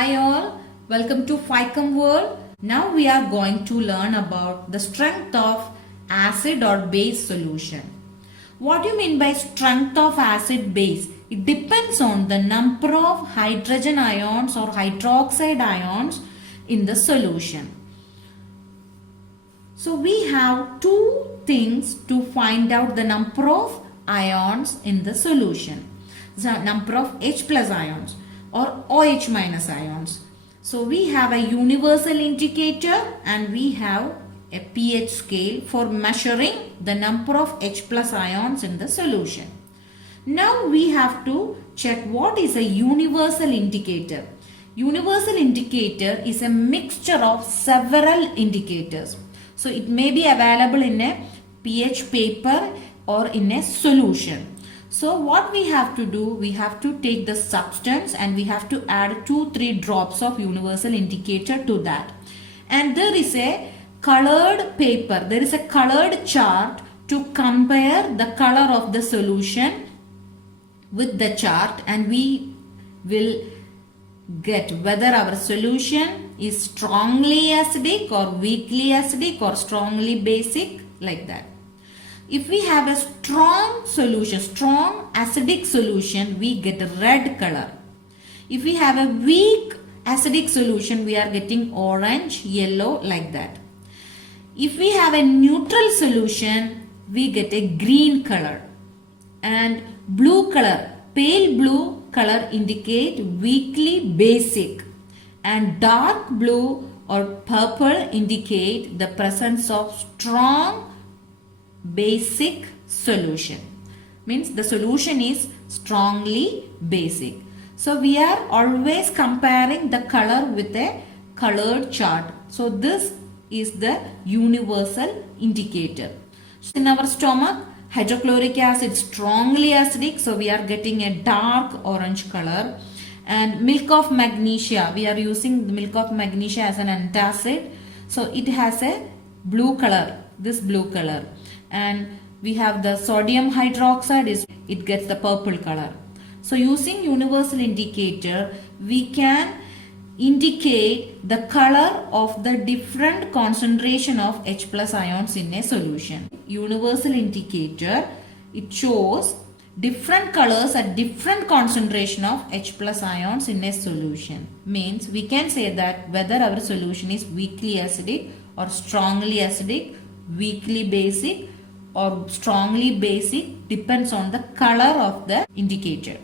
Hi all, welcome to FICOM World. Now we are going to learn about the strength of acid or base solution. What do you mean by strength of acid base? It depends on the number of hydrogen ions or hydroxide ions in the solution. So we have two things to find out the number of ions in the solution. The number of H plus ions or OH minus ions. So we have a universal indicator and we have a pH scale for measuring the number of H plus ions in the solution. Now we have to check what is a universal indicator. Universal indicator is a mixture of several indicators. So it may be available in a pH paper or in a solution. So what we have to do, we have to take the substance and we have to add 2-3 drops of universal indicator to that. And there is a colored paper, there is a colored chart to compare the color of the solution with the chart, and we will get whether our solution is strongly acidic or weakly acidic or strongly basic, like that. If we have a strong solution, strong acidic solution, we get a red color. If we have a weak acidic solution, we are getting orange, yellow, like that. If we have a neutral solution, we get a green color. And blue color, pale blue color indicate weakly basic. And dark blue or purple indicate the presence of strong basic solution. Means the solution is strongly basic. So we are always comparing the color with a colored chart. So this is the universal indicator. So in our stomach, hydrochloric acid strongly acidic, so we are getting a dark orange color. And milk of magnesia, we are using the milk of magnesia as an antacid, so it has a blue color, this blue color. And we have the sodium hydroxide, it gets the purple color. So using universal indicator, we can indicate the color of the different concentration of H plus ions in a solution. Universal indicator, it shows different colors at different concentration of H plus ions in a solution. Means we can say that whether our solution is weakly acidic or strongly acidic, weakly basic or strongly basic, depends on the color of the indicator.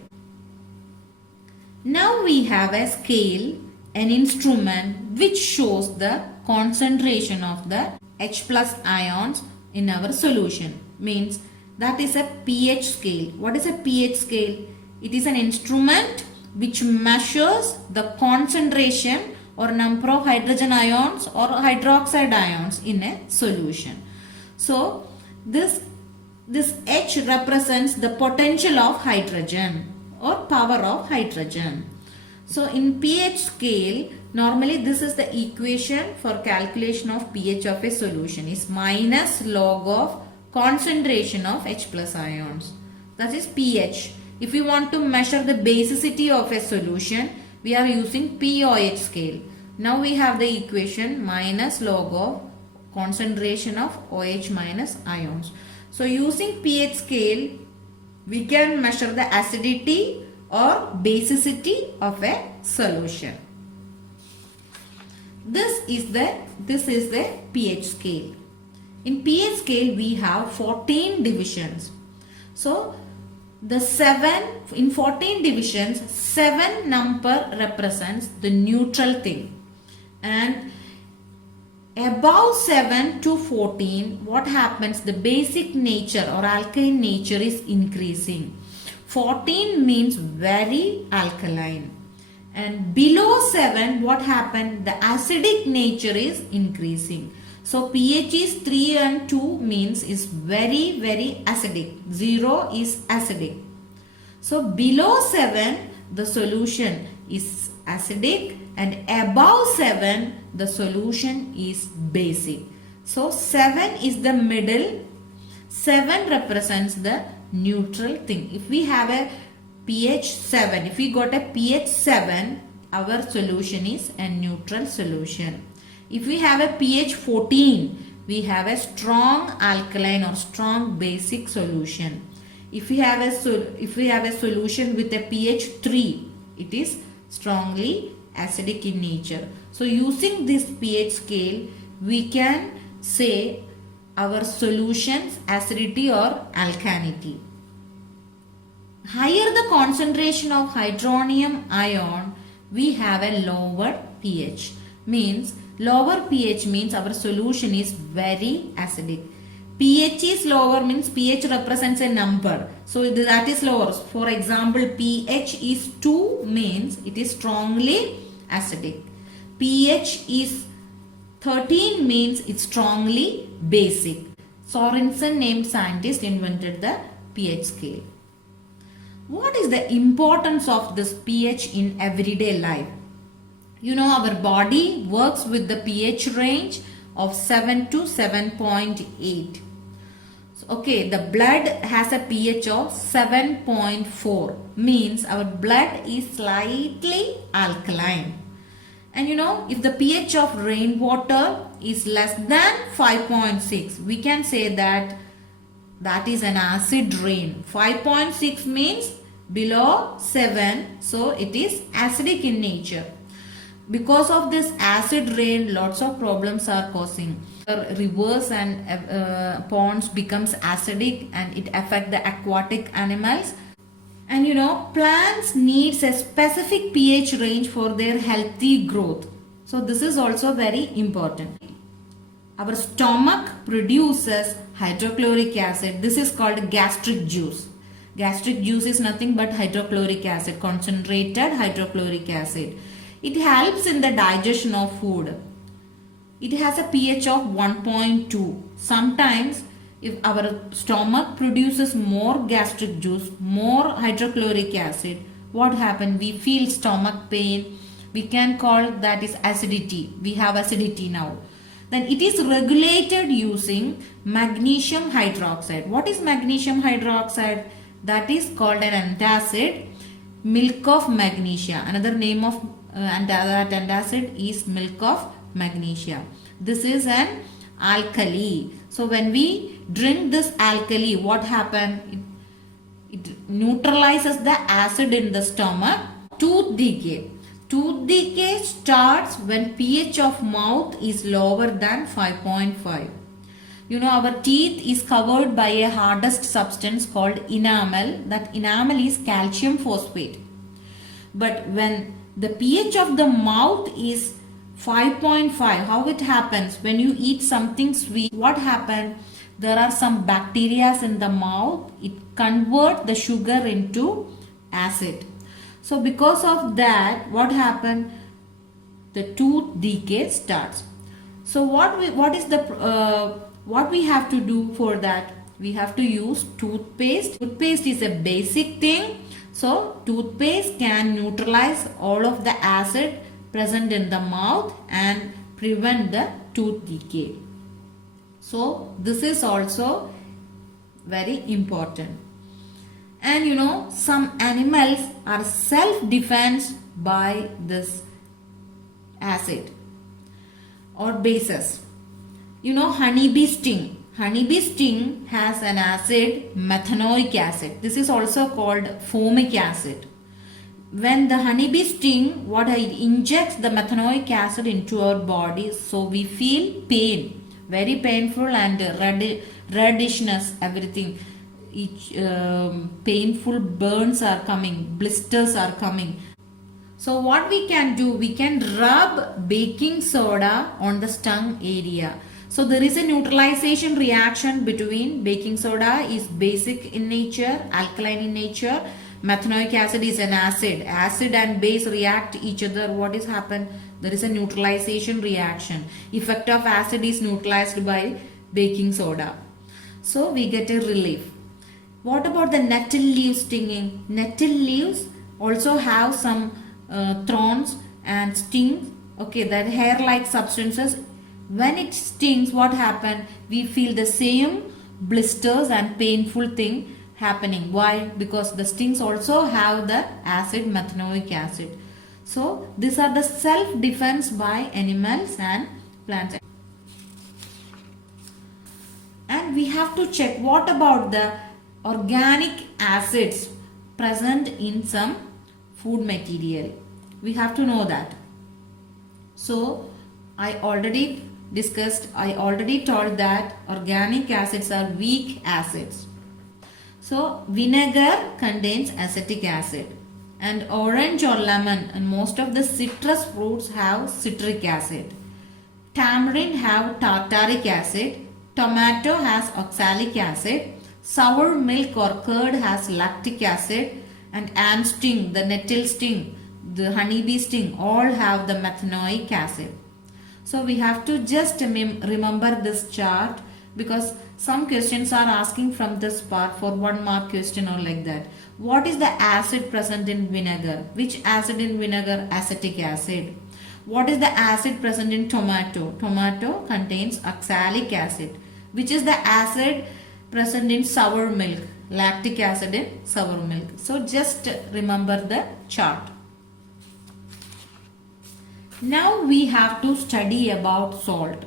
Now we have a scale, an instrument which shows the concentration of the H plus ions in our solution. Means that is a pH scale. What is a pH scale? It is an instrument which measures the concentration or number of hydrogen ions or hydroxide ions in a solution. So this H represents the potential of hydrogen or power of hydrogen. So in pH scale, normally this is the equation for calculation of pH of a solution, is minus log of concentration of H plus ions. That is pH. If we want to measure the basicity of a solution, we are using pOH scale. Now we have the equation minus log of concentration of OH minus ions. So using pH scale, we can measure the acidity or basicity of a solution. This is the pH scale. In pH scale, we have 14 divisions. So in 14 divisions, 7 number represents the neutral thing. And above 7 to 14, what happens? The basic nature or alkaline nature is increasing. 14 means very alkaline. And below 7, what happened? The acidic nature is increasing. So pH is 3 and 2 means is very, very acidic. 0 is acidic. So below 7, the solution is acidic, and above 7, the solution is basic. So 7 is the middle. 7 represents the neutral thing. If we have a pH 7, if we got a pH 7, our solution is a neutral solution. If we have a pH 14, we have a strong alkaline or strong basic solution. If we have a solution with a pH 3, it is strongly acidic in nature. So using this pH scale, we can say our solution's acidity or alkalinity. Higher the concentration of hydronium ion, we have a lower pH. Lower pH means our solution is very acidic. pH is lower means pH represents a number. So that is lower. For example, pH is 2 means it is strongly acidic. pH is 13 means it's strongly basic. Sorensen named scientist invented the pH scale. What is the importance of this pH in everyday life? You know, our body works with the pH range of 7 to 7.8. Okay, the blood has a pH of 7.4 means our blood is slightly alkaline. And you know, if the pH of rainwater is less than 5.6, we can say that is an acid rain. 5.6 means below 7, so it is acidic in nature. Because of this acid rain, lots of problems are causing. Rivers and ponds becomes acidic and it affects the aquatic animals. And you know, plants needs a specific pH range for their healthy growth. So this is also very important. Our stomach produces hydrochloric acid. This is called gastric juice. Gastric juice is nothing but hydrochloric acid, concentrated hydrochloric acid. It helps in the digestion of food. It has a pH of 1.2. Sometimes if our stomach produces more gastric juice, more hydrochloric acid, what happens? We feel stomach pain. We can call that is acidity. We have acidity now. Then it is regulated using magnesium hydroxide. What is magnesium hydroxide? That is called an antacid, milk of magnesia. Another name of that antacid is milk of magnesia. This is an alkali. So when we drink this alkali, what happens? It neutralizes the acid in the stomach. Tooth decay. Tooth decay starts when pH of mouth is lower than 5.5. You know, our teeth is covered by a hardest substance called enamel. That enamel is calcium phosphate. But when the pH of the mouth is 5.5, how it happens? When you eat something sweet, what happens? There are some bacteria in the mouth. It converts the sugar into acid. So because of that, what happens? The tooth decay starts. So what we have to do for that? We have to use toothpaste. Toothpaste is a basic thing. So toothpaste can neutralize all of the acid present in the mouth and prevent the tooth decay. So this is also very important. And you know, some animals are self-defense by this acid or bases. You know, honeybee sting. Honeybee sting has an acid, methanoic acid. This is also called formic acid. When the honeybee sting, it injects the methanoic acid into our body, so we feel pain, very painful, and reddishness, everything. Each painful burns are coming, blisters are coming. So what we can do, we can rub baking soda on the stung area. So there is a neutralization reaction between baking soda is basic in nature, alkaline in nature. Methanoic acid is an acid. Acid and base react each other. What is happen? There is a neutralization reaction. Effect of acid is neutralized by baking soda. So we get a relief. What about the nettle leaf stinging? Nettle leaves also have some thorns and stings. Okay, that hair-like substances. When it stings, what happens? We feel the same blisters and painful thing happening. Why? Because the stings also have the acid, methanoic acid. So these are the self-defense by animals and plants. And we have to check what about the organic acids present in some food material. We have to know that. So I already told that organic acids are weak acids. So vinegar contains acetic acid, and orange or lemon and most of the citrus fruits have citric acid. Tamarind have tartaric acid, tomato has oxalic acid, sour milk or curd has lactic acid, and ant sting, the nettle sting, the honeybee sting all have the methanoic acid. So we have to just remember this chart, because some questions are asking from this part for 1 mark question or like that. What is the acid present in vinegar? Which acid in vinegar? Acetic acid. What is the acid present in tomato? Tomato contains oxalic acid. Which is the acid present in sour milk? Lactic acid in sour milk. So just remember the chart. Now we have to study about salt.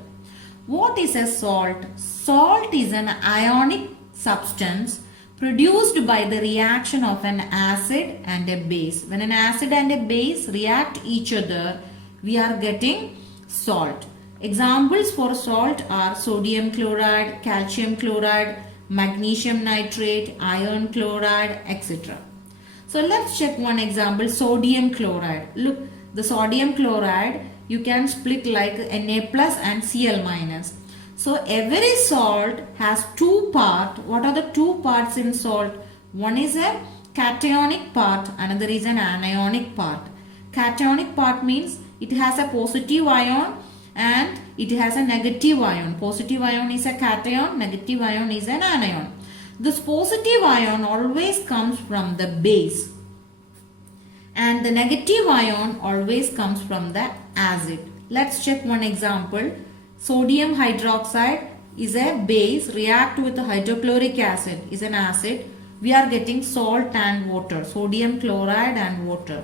What is a salt? Salt is an ionic substance produced by the reaction of an acid and a base. When an acid and a base react each other, we are getting salt. Examples for salt are sodium chloride, calcium chloride, magnesium nitrate, iron chloride, etc. So let's check one example, sodium chloride. Look, the sodium chloride you can split like Na plus and Cl minus. So every salt has two parts. What are the two parts in salt? One is a cationic part, another is an anionic part. Cationic part means it has a positive ion and it has a negative ion. Positive ion is a cation, negative ion is an anion. This positive ion always comes from the base, and the negative ion always comes from the acid. Let's check one example. Sodium hydroxide is a base, react with hydrochloric acid is an acid. We are getting salt and water, sodium chloride and water.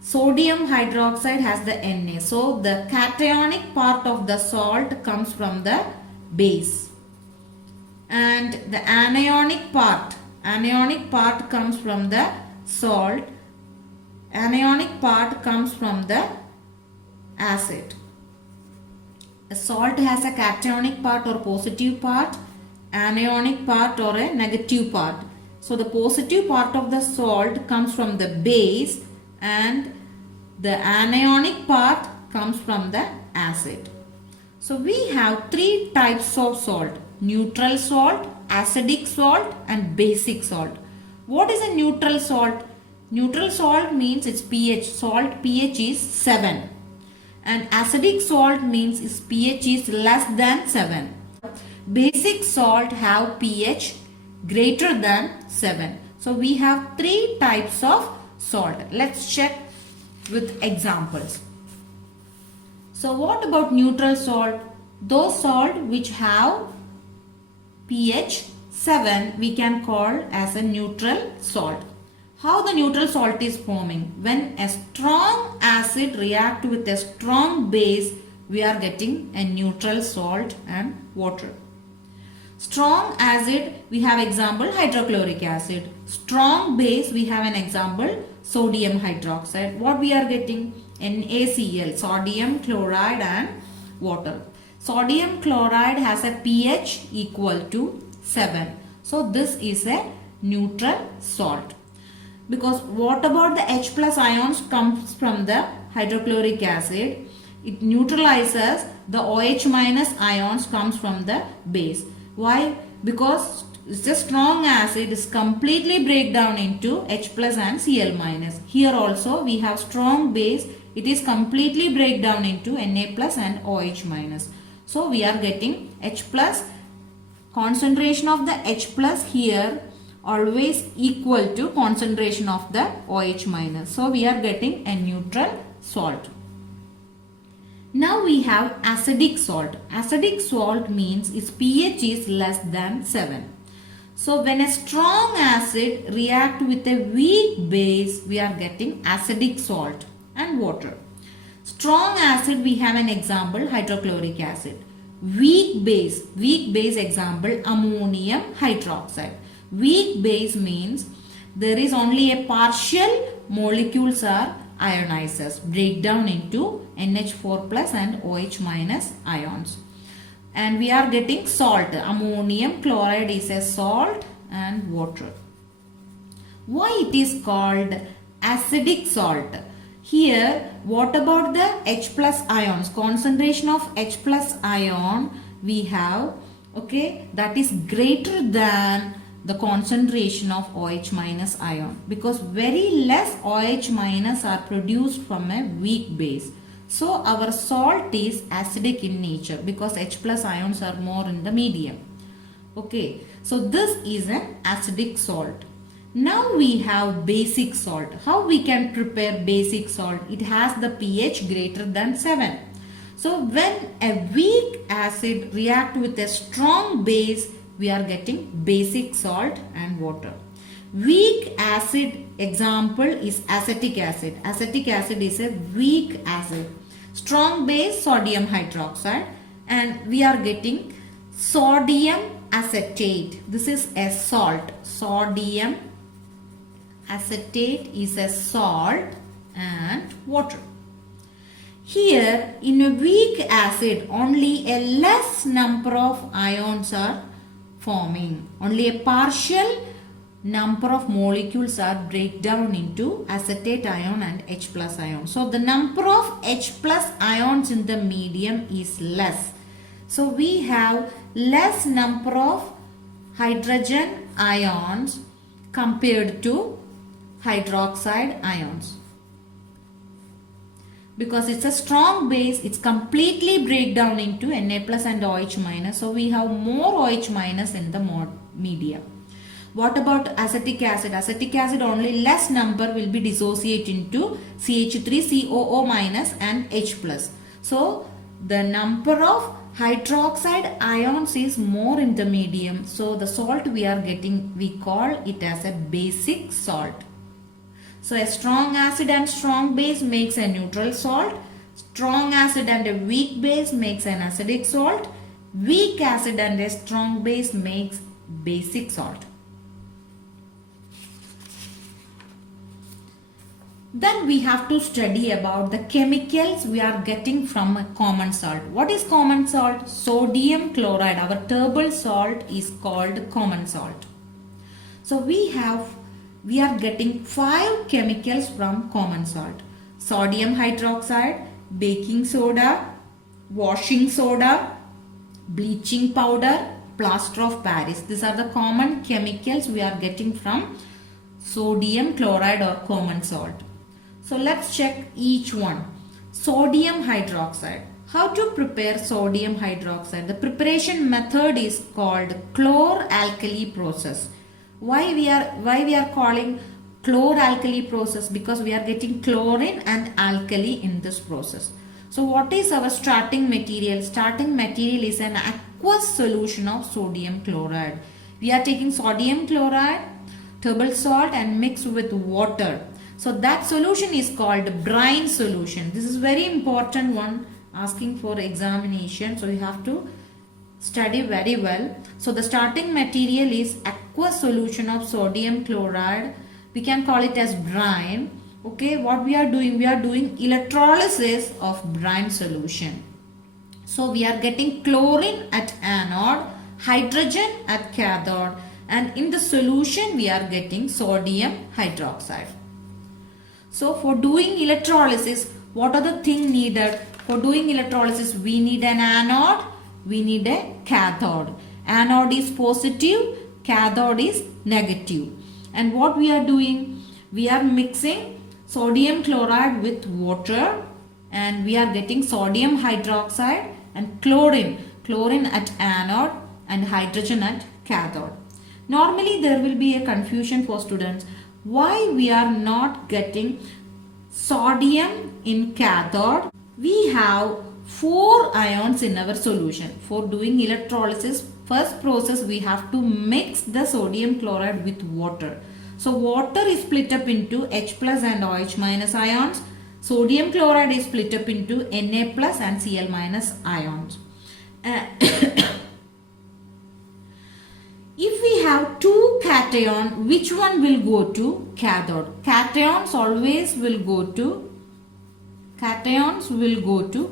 Sodium hydroxide has the Na. So the cationic part of the salt comes from the base. And the anionic part comes from the salt. Anionic part comes from the acid. A salt has a cationic part or positive part, anionic part or a negative part. So the positive part of the salt comes from the base and the anionic part comes from the acid. So we have three types of salt: neutral salt, acidic salt and basic salt. What is a neutral salt? Neutral salt means its pH. Salt pH is 7. And acidic salt means its pH is less than 7. Basic salt have pH greater than 7. So we have three types of salt. Let's check with examples. So what about neutral salt? Those salt which have pH 7 we can call as a neutral salt. How the neutral salt is forming? When a strong acid react with a strong base, we are getting a neutral salt and water. Strong acid, we have example hydrochloric acid. Strong base, we have an example sodium hydroxide. What we are getting? NaCl, sodium chloride and water. Sodium chloride has a pH equal to 7. So this is a neutral salt. Because what about the H plus ions comes from the hydrochloric acid? It neutralizes the OH minus ions comes from the base. Why? Because it's a strong acid is completely break down into H plus and Cl minus. Here also we have strong base. It is completely break down into Na plus and OH minus. So we are getting H plus. Concentration of the H plus here always equal to concentration of the OH minus. So we are getting a neutral salt. Now we have acidic salt. Acidic salt means its pH is less than 7. So when a strong acid react with a weak base, we are getting acidic salt. and water. Strong acid, we have an example, hydrochloric acid. Weak base example, ammonium hydroxide. Weak base means there is only a partial molecules are ionizers, break down into NH4 plus and OH minus ions. And we are getting salt. Ammonium chloride is a salt and water. Why it is called acidic salt? Here, what about the H plus ions? Concentration of H plus ion we have, okay, that is greater than the concentration of OH minus ion, because very less OH minus are produced from a weak base. So our salt is acidic in nature because H plus ions are more in the medium. Okay, so this is an acidic salt. Now we have basic salt. How we can prepare basic salt? It has the pH greater than 7. So when a weak acid react with a strong base, we are getting basic salt and water. Weak acid example is acetic acid. Acetic acid is a weak acid. Strong base, sodium hydroxide, and we are getting sodium acetate. This is a salt. Sodium acetate is a salt and water. Here in a weak acid only a less number of ions are forming. Only a partial number of molecules are break down into acetate ion and H plus ion. So the number of H plus ions in the medium is less. So we have less number of hydrogen ions compared to hydroxide ions. Because it's a strong base, it's completely break down into Na plus and OH minus. So we have more OH minus in the media. What about acetic acid? Acetic acid only less number will be dissociate into CH3, COO minus and H plus. So the number of hydroxide ions is more in the medium. So the salt we are getting, we call it as a basic salt. So a strong acid and strong base makes a neutral salt. Strong acid and a weak base makes an acidic salt. Weak acid and a strong base makes basic salt. Then we have to study about the chemicals we are getting from a common salt. What is common salt? Sodium chloride. Our table salt is called common salt. So we are getting 5 chemicals from common salt. Sodium hydroxide, baking soda, washing soda, bleaching powder, plaster of Paris. These are the common chemicals we are getting from sodium chloride or common salt. So let's check each one. Sodium hydroxide. How to prepare sodium hydroxide? The preparation method is called chlor-alkali process. Why we are calling chlor-alkali process? Because we are getting chlorine and alkali in this process. So what is our starting material? Starting material is an aqueous solution of sodium chloride. We are taking sodium chloride, table salt and mix with water. So that solution is called brine solution. This is very important one, asking for examination. So you have to study very well. So the starting material is aqueous solution of sodium chloride. We can call it as brine. Okay, what we are doing? We are doing electrolysis of brine solution. So we are getting chlorine at anode, hydrogen at cathode, and in the solution we are getting sodium hydroxide. So for doing electrolysis, what are the things needed? For doing electrolysis, we need an anode, we need a cathode. Anode is positive, cathode is negative. And what we are doing? We are mixing sodium chloride with water and we are getting sodium hydroxide and chlorine. Chlorine at anode and hydrogen at cathode. Normally there will be a confusion for students. Why we are not getting sodium in cathode? We have 4 ions in our solution. For doing electrolysis, first process we have to mix the sodium chloride with water. So water is split up into H plus and OH minus ions. Sodium chloride is split up into Na plus and Cl minus ions. If we have two cation, which one will go to cathode? Cations will go to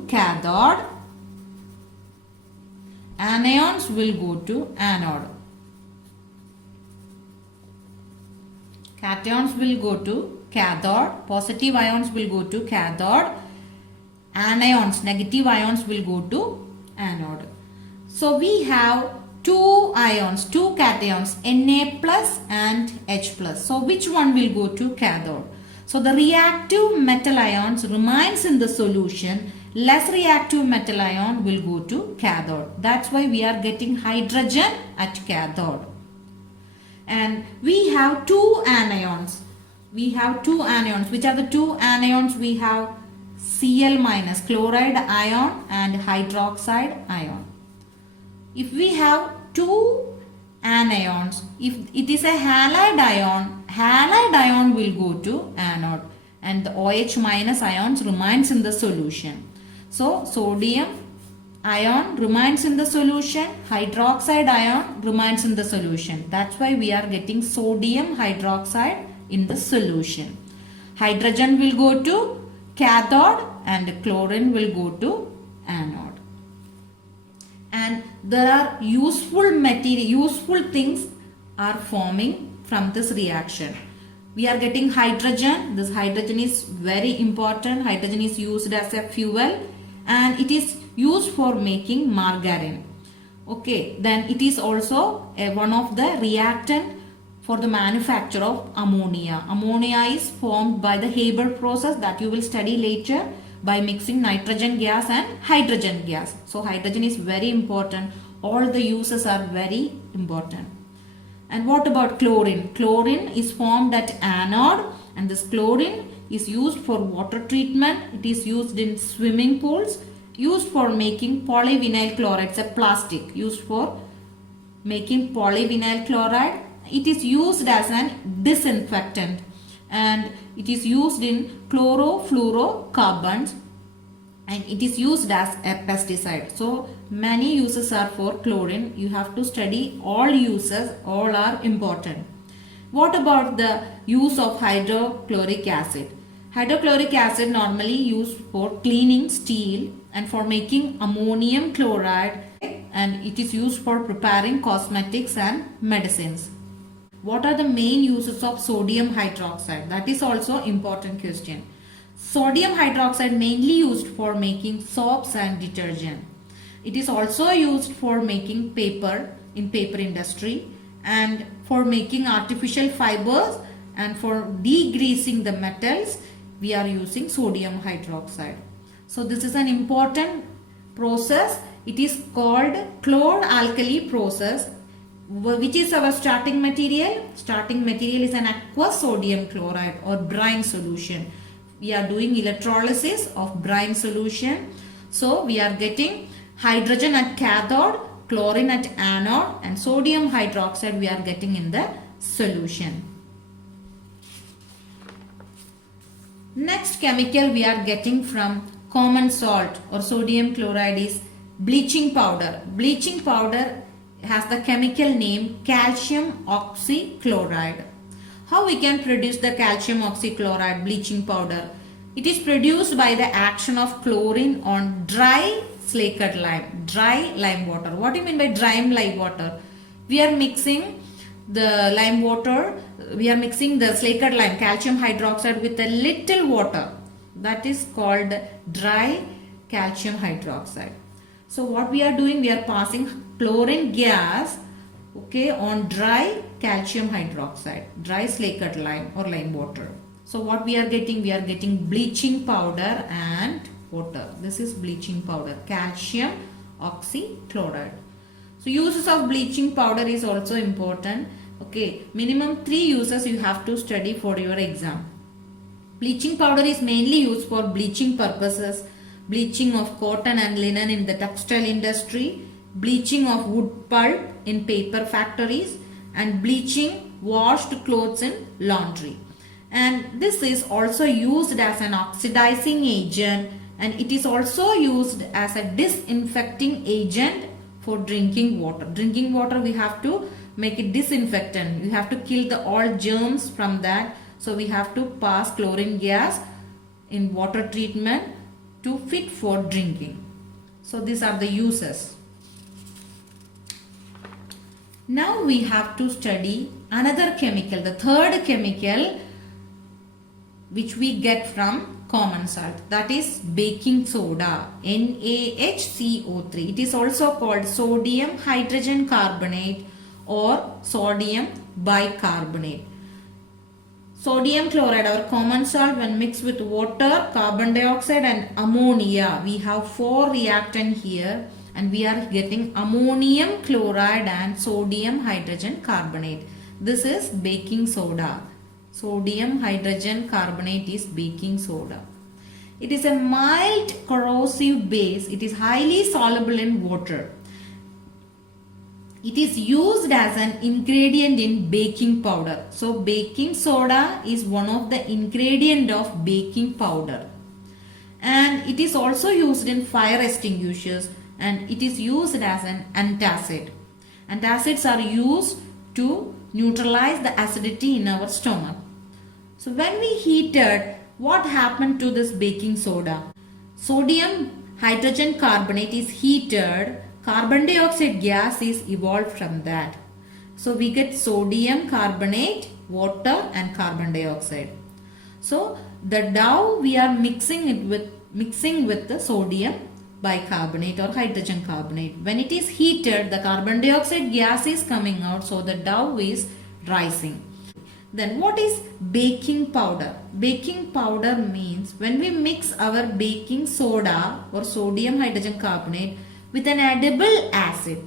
cathode. Anions will go to anode. Cations will go to cathode. Positive ions will go to cathode. Anions, negative ions will go to anode. So we have two ions, two cations, Na plus and H plus. So which one will go to cathode? So the reactive metal ions remains in the solution. Less reactive metal ion will go to cathode. That's why we are getting hydrogen at cathode. And we have two anions. Which are the two anions? We have Cl minus, chloride ion, and hydroxide ion. If we have two anions, if it is a halide ion will go to anode, and the OH minus ions remains in the solution. So sodium ion remains in the solution, hydroxide ion remains in the solution. That's why we are getting sodium hydroxide in the solution. Hydrogen will go to cathode and chlorine will go to anode. And there are useful things are forming from this reaction. We are getting hydrogen. This hydrogen is very important. Hydrogen is used as a fuel and it is used for making margarine. Okay, then it is also one of the reactant for the manufacture of ammonia. Ammonia is formed by the Haber process that you will study later by mixing nitrogen gas and hydrogen gas. So hydrogen is very important. All the uses are very important. And what about chlorine? Chlorine is formed at anode and this chlorine is used for water treatment. It is used in swimming pools, used for making polyvinyl chloride. It's a plastic used for making polyvinyl chloride. It is used as an disinfectant and it is used in chlorofluorocarbons and it is used as a pesticide. So many uses are for chlorine. You have to study all uses, all are important. What about the use of hydrochloric acid? Hydrochloric acid normally used for cleaning steel and for making ammonium chloride, and it is used for preparing cosmetics and medicines. What are the main uses of sodium hydroxide? That is also important question. Sodium hydroxide mainly used for making soaps and detergent. It is also used for making paper in paper industry and for making artificial fibers and for degreasing the metals we are using sodium hydroxide. So this is an important process. It is called chlor-alkali process. Which is our starting material? Starting material is an aqueous sodium chloride or brine solution. We are doing electrolysis of brine solution. So we are getting hydrogen at cathode, chlorine at anode and sodium hydroxide we are getting in the solution. Next chemical we are getting from common salt or sodium chloride is bleaching powder. Bleaching powder has the chemical name calcium oxychloride. How we can produce the calcium oxychloride bleaching powder? It is produced by the action of chlorine on dry slaked lime, dry lime water. What do you mean by dry lime water? We are mixing the lime water, we are mixing the slaked lime, calcium hydroxide with a little water. That is called dry calcium hydroxide. So what we are doing, we are passing chlorine gas, okay, on dry calcium hydroxide, dry slaked lime or lime water. So what we are getting bleaching powder and water. This is bleaching powder, calcium oxychloride. So uses of bleaching powder is also important. Okay, minimum 3 uses you have to study for your exam. Bleaching powder is mainly used for bleaching purposes, bleaching of cotton and linen in the textile industry, bleaching of wood pulp in paper factories and bleaching washed clothes in laundry. and this is also used as an oxidizing agent, and it is also used as a disinfecting agent for drinking water. Drinking water, we have to make it disinfectant. We have to kill the all germs from that. So we have to pass chlorine gas in water treatment to fit for drinking. So these are the uses. Now we have to study another chemical, the third chemical which we get from common salt, that is baking soda, NaHCO3. It is also called sodium hydrogen carbonate or sodium bicarbonate. Sodium chloride, our common salt, when mixed with water, carbon dioxide and ammonia, we have 4 reactant here, and we are getting ammonium chloride and sodium hydrogen carbonate. This is baking soda. Sodium hydrogen carbonate is baking soda. It is a mild corrosive base. It is highly soluble in water. It is used as an ingredient in baking powder. So baking soda is one of the ingredient of baking powder. And it is also used in fire extinguishers, and it is used as an antacid. Antacids are used to neutralize the acidity in our stomach. So when we heated, what happened to this baking soda? Sodium hydrogen carbonate is heated, carbon dioxide gas is evolved from that. So we get sodium carbonate, water and carbon dioxide. So the dough we are mixing with the sodium bicarbonate or hydrogen carbonate. When it is heated, the carbon dioxide gas is coming out, so the dough is rising. Then what is baking powder? Baking powder means when we mix our baking soda or sodium hydrogen carbonate with an edible acid.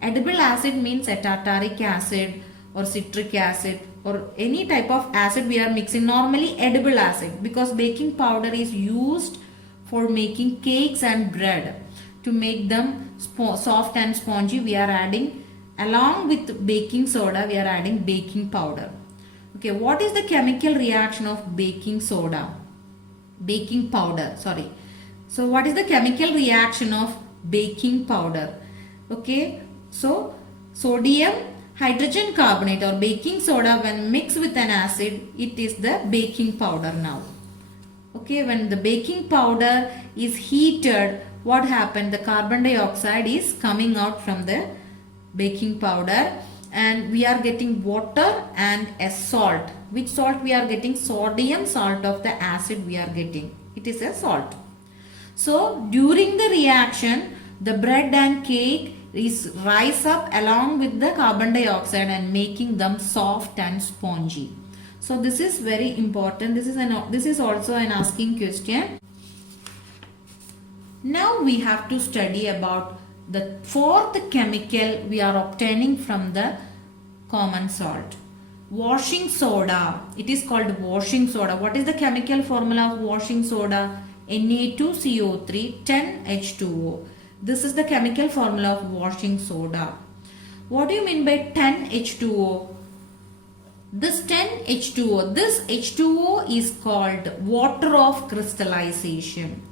Edible acid means a tartaric acid or citric acid or any type of acid we are mixing. Normally edible acid, because baking powder is used for making cakes and bread. To make them soft and spongy, we are adding, along with baking soda, we are adding baking powder. Okay, what is the chemical reaction of baking soda? Baking powder, sorry. So what is the chemical reaction of baking powder? Okay, so sodium hydrogen carbonate or baking soda, when mixed with an acid, it is the baking powder now. Okay, when the baking powder is heated, what happened? The carbon dioxide is coming out from the baking powder, and we are getting water and a salt. Which salt we are getting? Sodium salt of the acid we are getting. It is a salt. So during the reaction, the bread and cake is rise up along with the carbon dioxide and making them soft and spongy. So this is very important. This is also an asking question. Now we have to study about the fourth chemical we are obtaining from the common salt. Washing soda. It is called washing soda. What is the chemical formula of washing soda? Na2CO3 10H2O. This is the chemical formula of washing soda. What do you mean by 10H2O? This 10H2O, this H2O is called water of crystallization.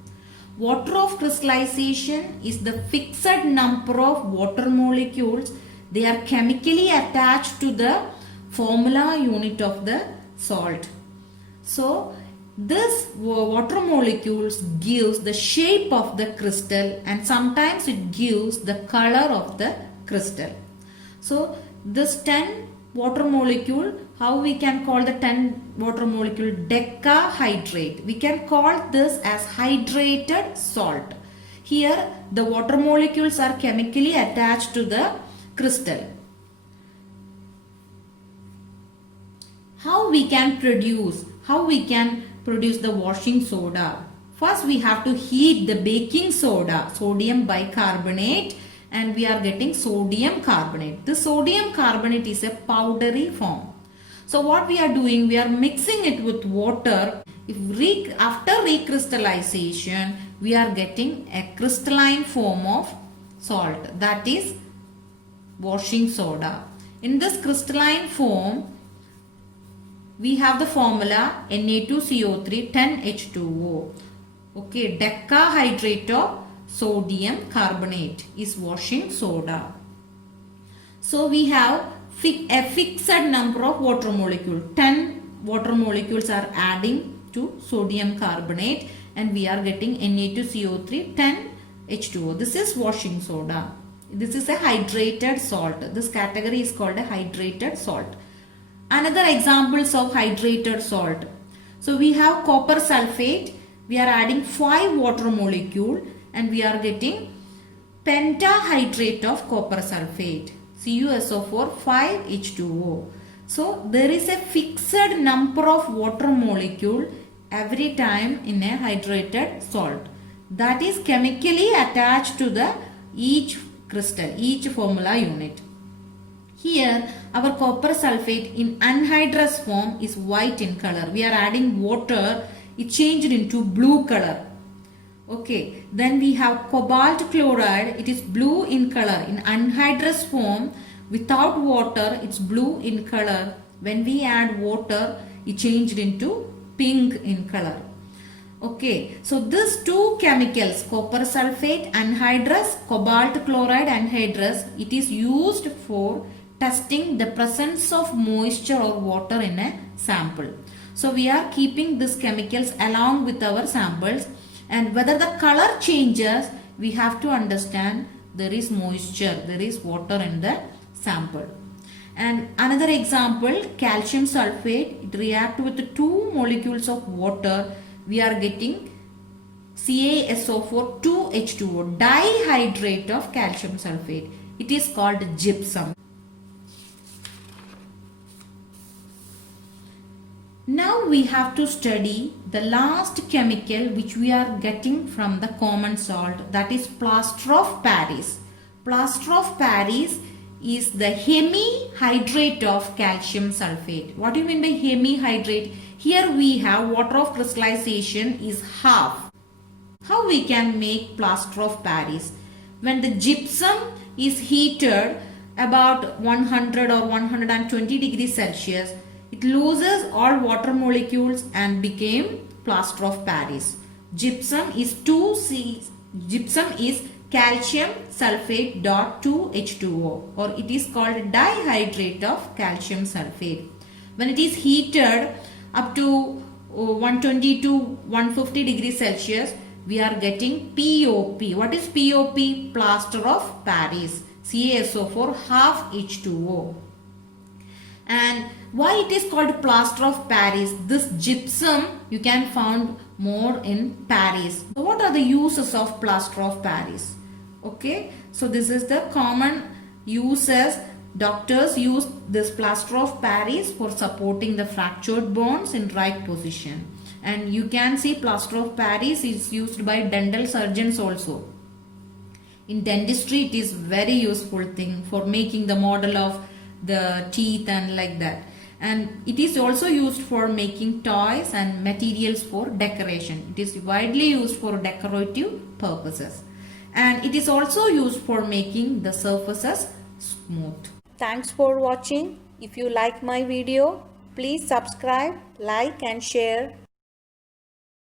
Water of crystallization is the fixed number of water molecules. They are chemically attached to the formula unit of the salt. So this water molecules gives the shape of the crystal, and sometimes it gives the color of the crystal. So this 10 water molecule, how we can call the 10 water molecule? Decahydrate. We can call this as hydrated salt. Here the water molecules are chemically attached to the crystal. How we can produce the washing soda? First we have to heat the baking soda, sodium bicarbonate, and we are getting sodium carbonate. The sodium carbonate is a powdery form. So what we are doing, we are mixing it with water. After recrystallization, we are getting a crystalline form of salt, that is washing soda. In this crystalline form, we have the formula Na2CO3 10H2O. Okay, decahydrate of sodium carbonate is washing soda. So we have a fixed number of water molecules. 10 water molecules are adding to sodium carbonate and we are getting Na2CO3 10H2O. This is washing soda. This is a hydrated salt. This category is called a hydrated salt. Another examples of hydrated salt. So we have copper sulfate. We are adding 5 water molecule and we are getting pentahydrate of copper sulfate. CuSO4 5H2O. So there is a fixed number of water molecule every time in a hydrated salt. That is chemically attached to the each crystal, each formula unit. Here our copper sulfate in anhydrous form is white in color. We are adding water, it changed into blue color. Okay, then we have cobalt chloride, it is blue in color. In anhydrous form, without water, it's blue in color. When we add water, it changed into pink in color. Okay, so these two chemicals, copper sulfate anhydrous, cobalt chloride anhydrous, it is used for testing the presence of moisture or water in a sample. So we are keeping these chemicals along with our samples. And whether the color changes, we have to understand there is moisture, there is water in the sample. And another example, calcium sulfate, it reacts with 2 molecules of water. We are getting CaSO4 2H2O, dihydrate of calcium sulfate. It is called gypsum. Now we have to study the last chemical which we are getting from the common salt, that is plaster of Paris. Plaster of Paris is the hemihydrate of calcium sulfate. What do you mean by hemihydrate? Here we have water of crystallization is half. How we can make plaster of Paris? When the gypsum is heated about 100 or 120 degrees Celsius, it loses all water molecules and became plaster of Paris. Gypsum is calcium sulfate dot 2H2O, or it is called dihydrate of calcium sulfate. When it is heated up to 120 to 150 degrees Celsius, we are getting POP. What is POP? Plaster of Paris. CaSO4 half H2O. And why it is called plaster of Paris? This gypsum you can find more in Paris. So what are the uses of plaster of Paris? Okay, so this is the common uses. Doctors use this plaster of Paris for supporting the fractured bones in right position. And you can see plaster of Paris is used by dental surgeons also. In dentistry it is very useful thing for making the model of the teeth and like that. And it is also used for making toys and materials for decoration. It is widely used for decorative purposes. And it is also used for making the surfaces smooth. Thanks for watching. If you like my video, please subscribe, like and share.